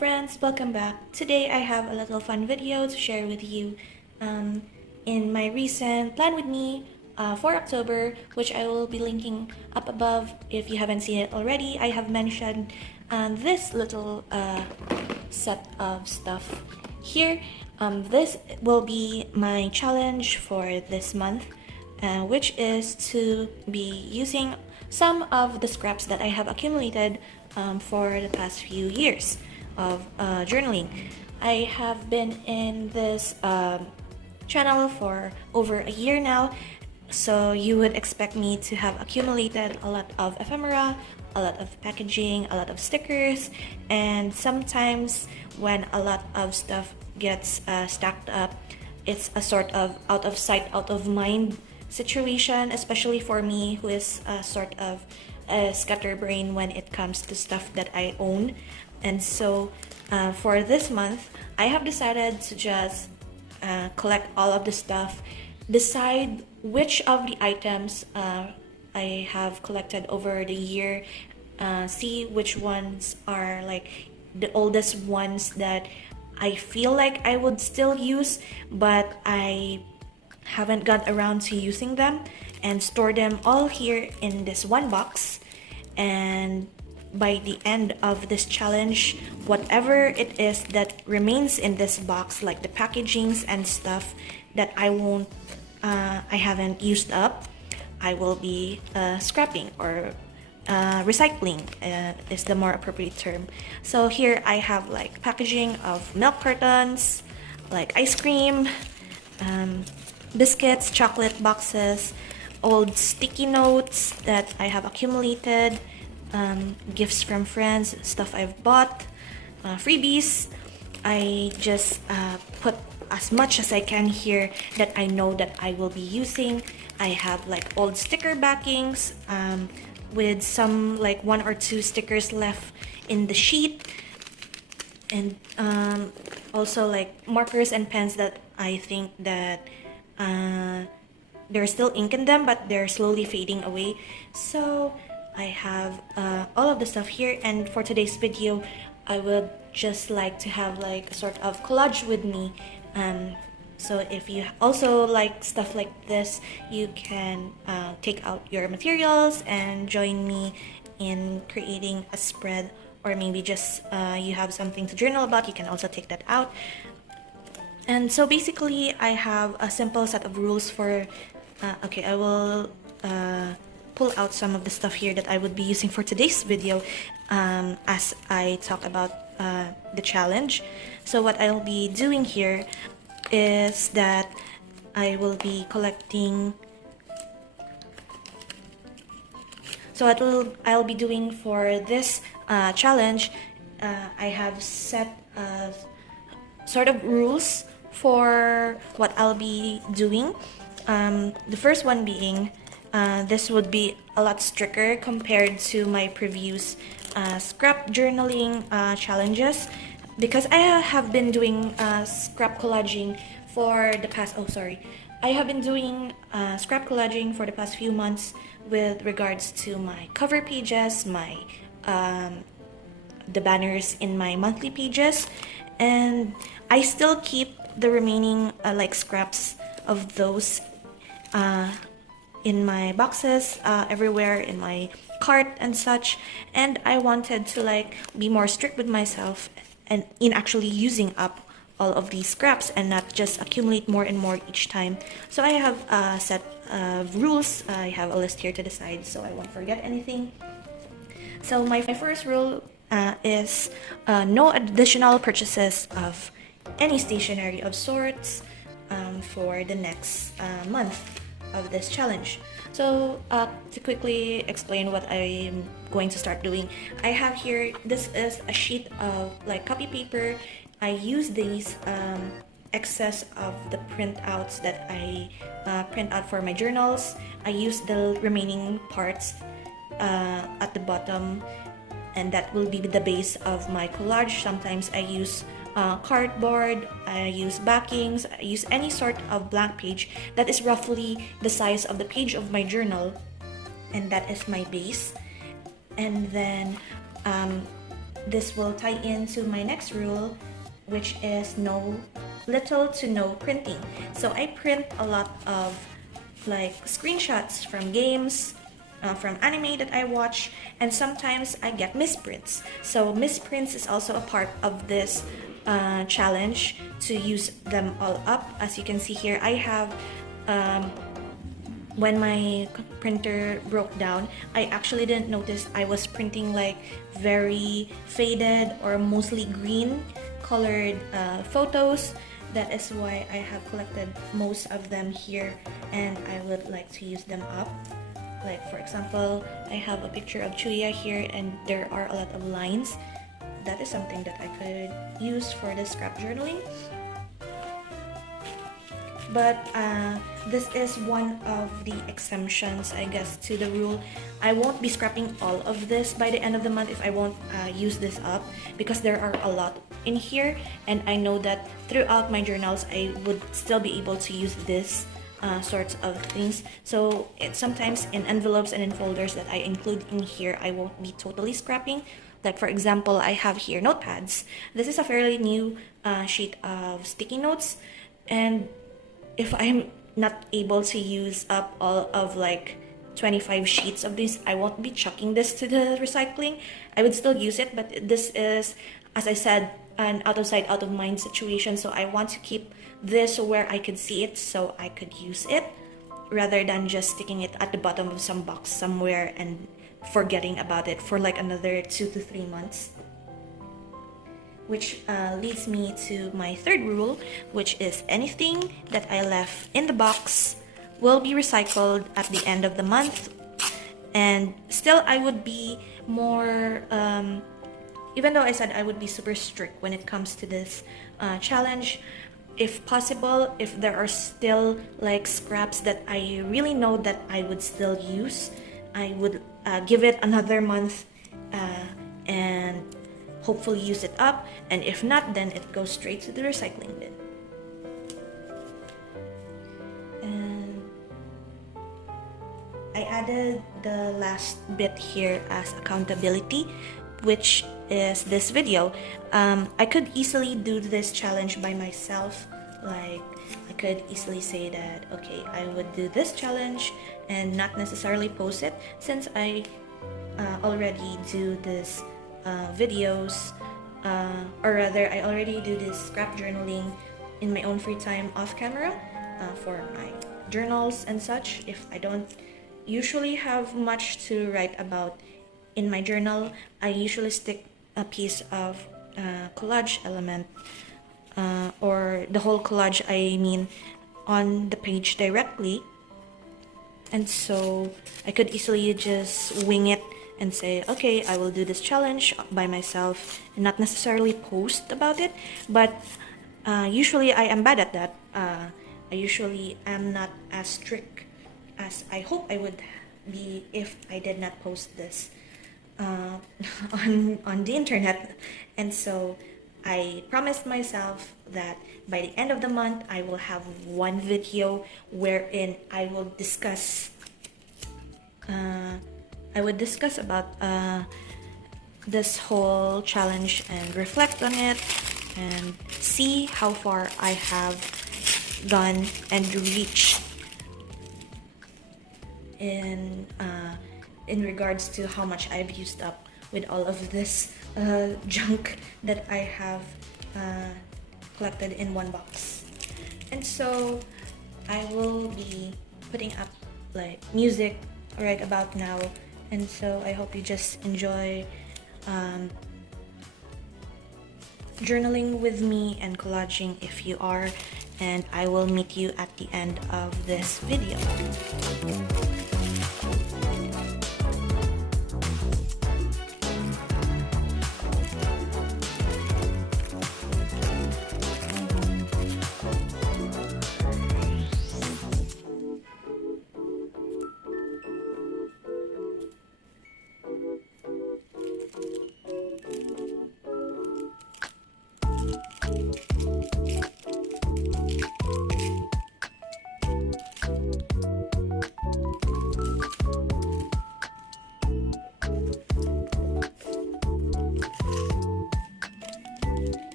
friends, welcome back. Today I have a little fun video to share with you in my recent plan with me for October, which I will be linking up above if you haven't seen it already. I have mentioned this little set of stuff here. This will be my challenge for this month, which is to be using some of the scraps that I have accumulated for the past few years of journaling. I have been in this channel for over a year now, so you would expect me to have accumulated a lot of ephemera, a lot of packaging, a lot of stickers, and sometimes when a lot of stuff gets stacked up, it's a sort of out of sight, out of mind situation, especially for me who is sort of a scatterbrain when it comes to stuff that I own. And so for this month, I have decided to just collect all of the stuff, decide which of the items I have collected over the year, see which ones are like the oldest ones that I feel like I would still use, but I haven't got around to using them, and store them all here in this one box. And by the end of this challenge, whatever it is that remains in this box, like the packagings and stuff that I haven't used up, I will be scrapping or recycling is the more appropriate term. So here I have like packaging of milk cartons, like ice cream, biscuits, chocolate boxes, old sticky notes that I have accumulated, gifts from friends, stuff I've bought, freebies. I just put as much as I can here that I know that I will be using. I have like old sticker backings with some like 1 or 2 stickers left in the sheet, and also like markers and pens that I think that there's still ink in them, but they're slowly fading away. So I have all of the stuff here, and for today's video I would just like to have like a sort of collage with me. So if you also like stuff like this, you can take out your materials and join me in creating a spread, or maybe just you have something to journal about, you can also take that out. And so basically I have a simple set of rules for okay, I will pull out some of the stuff here that I would be using for today's video as I talk about the challenge. So what I'll be doing here is that I will be collecting, so I'll be doing for this challenge, I have set sort of rules for what I'll be doing. The first one being, this would be a lot stricter compared to my previous scrap journaling challenges, because I have been doing scrap collaging for the past, I have been doing scrap collaging for the past few months with regards to my cover pages, my the banners in my monthly pages, and I still keep the remaining like scraps of those in my boxes everywhere in my cart and such. And I wanted to like be more strict with myself and in actually using up all of these scraps and not just accumulate more and more each time. So I have a set of rules. I have a list here to the side so I won't forget anything. So my first rule is no additional purchases of any stationery of sorts for the next month of this challenge. So to quickly explain what I'm going to start doing, I have here, this is a sheet of like copy paper. I use these excess of the printouts that I print out for my journals. I use the remaining parts at the bottom, and that will be the base of my collage. Sometimes I use cardboard, I use backings, I use any sort of blank page that is roughly the size of the page of my journal, and that is my base. And then this will tie into my next rule, which is little to no printing. So I print a lot of like screenshots from games, from anime that I watch, and sometimes I get misprints. So misprints is also a part of this challenge to use them all up. As you can see here, I have when my printer broke down, I actually didn't notice I was printing like very faded or mostly green colored photos. That is why I have collected most of them here, and I would like to use them up. Like for example, I have a picture of Chuya here, and there are a lot of lines. That is something that I could use for the scrap journaling. But this is one of the exemptions, I guess, to the rule. I won't be scrapping all of this by the end of the month if I won't use this up, because there are a lot in here, and I know that throughout my journals I would still be able to use this sorts of things. So sometimes in envelopes and in folders that I include in here, I won't be totally scrapping. Like for example, I have here notepads. This is a fairly new sheet of sticky notes, and if I'm not able to use up all of like 25 sheets of this, I won't be chucking this to the recycling. I would still use it, but this is, as I said, an out of sight, out of mind situation. So I want to keep this where I could see it so I could use it, rather than just sticking it at the bottom of some box somewhere and forgetting about it for like another 2 to 3 months. Which leads me to my third rule, which is anything that I left in the box will be recycled at the end of the month. And still, I would be more, even though I said I would be super strict when it comes to this challenge, if possible, if there are still like scraps that I really know that I would still use, I would give it another month and hopefully use it up, and if not, then it goes straight to the recycling bin. And I added the last bit here as accountability, which is this video. I could easily do this challenge by myself. Like I could easily say that, okay, I would do this challenge and not necessarily post it, since I already do this videos, or rather I already do this scrap journaling in my own free time off camera for my journals and such. If I don't usually have much to write about in my journal, I usually stick a piece of collage element, or the whole collage I mean, on the page directly. And so I could easily just wing it and say, okay, I will do this challenge by myself and not necessarily post about it. But usually I am bad at that. I usually am not as strict as I hope I would be if I did not post this on the internet. And so I promised myself that by the end of the month I will have one video wherein I will discuss about this whole challenge and reflect on it and see how far I have gone and reached in regards to how much I've used up with all of this junk that I have collected in one box. And so I will be putting up like music right about now, and so I hope you just enjoy journaling with me and collaging if you are, and I will meet you at the end of this video.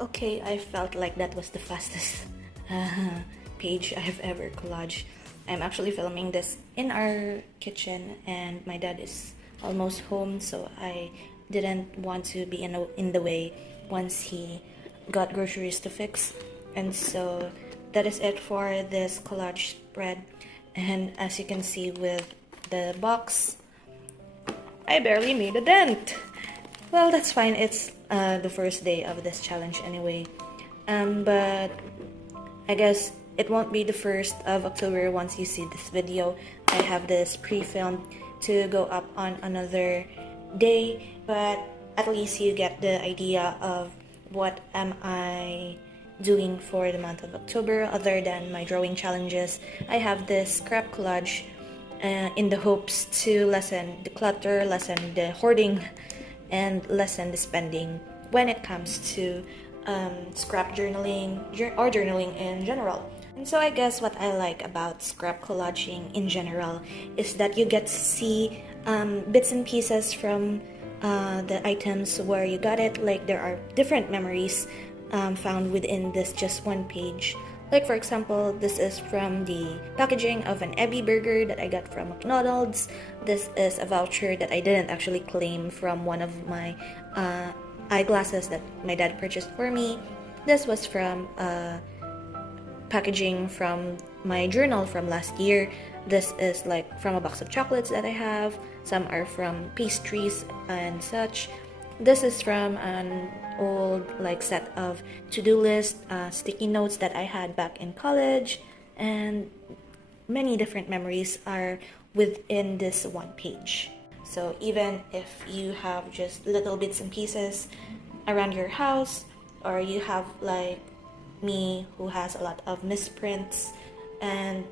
Okay, I felt like that was the fastest page I've ever collaged. I'm actually filming this in our kitchen and my dad is almost home, so I didn't want to be in the way once he got groceries to fix. And so that is it for this collage spread. And as you can see with the box, I barely made a dent. Well, that's fine. It's the first day of this challenge anyway. But I guess it won't be the 1st of October once you see this video. I have this pre-filmed to go up on another day, but at least you get the idea of what am I doing for the month of October other than my drawing challenges. I have this scrap collage in the hopes to lessen the clutter, lessen the hoarding, and lessen the spending when it comes to scrap journaling or journaling in general. And so I guess what I like about scrap collaging in general is that you get to see bits and pieces from the items where you got it. Like there are different memories found within this just one page. Like for example, this is from the packaging of an Ebby burger that I got from McDonald's. This is a voucher that I didn't actually claim from one of my eyeglasses that my dad purchased for me. This was from packaging from my journal from last year. This is like from a box of chocolates that I have. Some are from pastries and such. This is from an old like set of to-do list sticky notes that I had back in college, and many different memories are within this one page. So even if you have just little bits and pieces around your house, or you have like me who has a lot of misprints and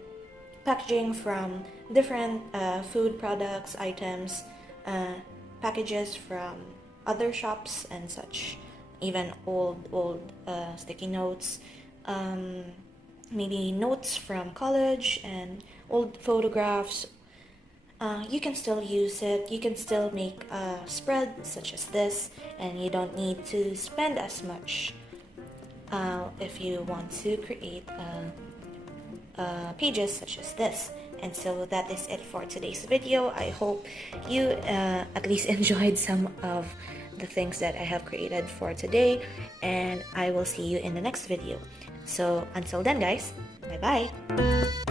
packaging from different food products, items, packages from other shops and such, even old sticky notes, maybe notes from college and old photographs. You can still use it. You can still make a spread such as this, and you don't need to spend as much if you want to create pages such as this. And so that is it for today's video. I hope you at least enjoyed some of the things that I have created for today, and I will see you in the next video. So until then guys, bye bye.